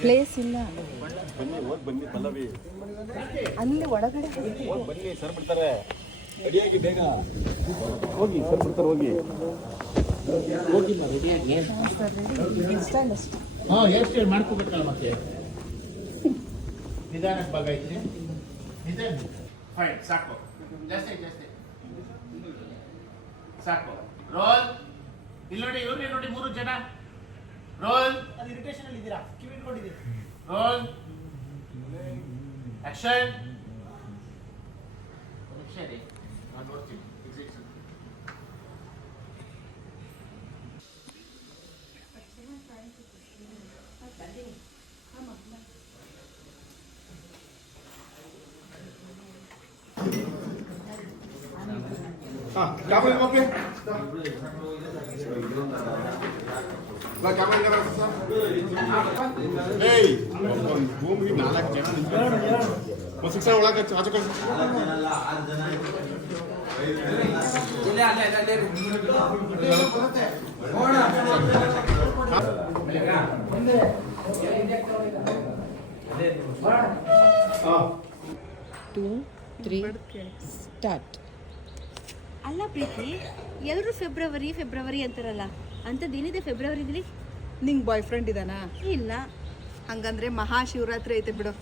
Place ಇಲ್ಲ ಬನ್ನಿ ಪಲ್ಲವಿ ಅಲ್ಲಿ ಒಳಗಡೆ ಬನ್ನಿ ಸರ್ ಬಿಡ್ತಾರೆ ರೆಡಿಯಾಗಿ ಬೇಗ ಹೋಗಿ ಸರ್ ಬಿಡ್ತಾರೆ ಹೋಗಿ ರೆಡಿಯಾಗಿ ಹಾಂ ಹೇರ್ ಸ್ಟೈಲ್ ಮಾಡ್ಕೋಬೇಕಲ್ಲ ಮತ್ತೆ ನಿಧಾನಕ್ಕೆ ಭಾಗ ಐತ್ರಿ ನಿಧಾನ ಫೈನ್ ಸಾಕು ಜಾಸ್ತಿ ಸಾಕು ರೋಲ್ ಇಲ್ಲಿ ನೋಡಿ ಇವ್ರಿಗೆ ನೋಡಿ 3 ಜನ ರೋಲ್ ಅದು ಇರಿಟೇಷನ್ ಅಲ್ಲಿ ಇದ್ದೀರಾ ಕಿವಿ ಇಟ್ಕೊಂಡಿದ್ದೀರಿ ರೋಲ್ ಆಕ್ಷನ್ ಸರಿ ನಾನು ನೋಡ್ತೀನಿ ಕ್ಯಾಮರಾ ಓಕೆ ಕ್ಯಾಮರಾ ಏಯ್ ಭೂಮಿಗೆ 4 ಜನ ಒಂದು ಶಿಕ್ಷಣ ಒಳಗೆ ಆಚೆ ಕಳಿಸಿ ಟೂ ತ್ರೀ ಸ್ಟಾರ್ಟ್. ಅಲ್ಲ ಪ್ರೀತಿ, ಎಲ್ಲರೂ ಫೆಬ್ರವರಿ ಅಂತಾರಲ್ಲ, ಅಂಥದ್ದೇನಿದೆ ಫೆಬ್ರವರಿದಲ್ಲಿ? ನಿಂಗೆ ಬಾಯ್ ಫ್ರೆಂಡ್ ಇದ್ದಾನಾ? ಇಲ್ಲ. ಹಂಗಂದ್ರೆ ಮಹಾಶಿವರಾತ್ರಿ ಐತೆ ಬಿಡು.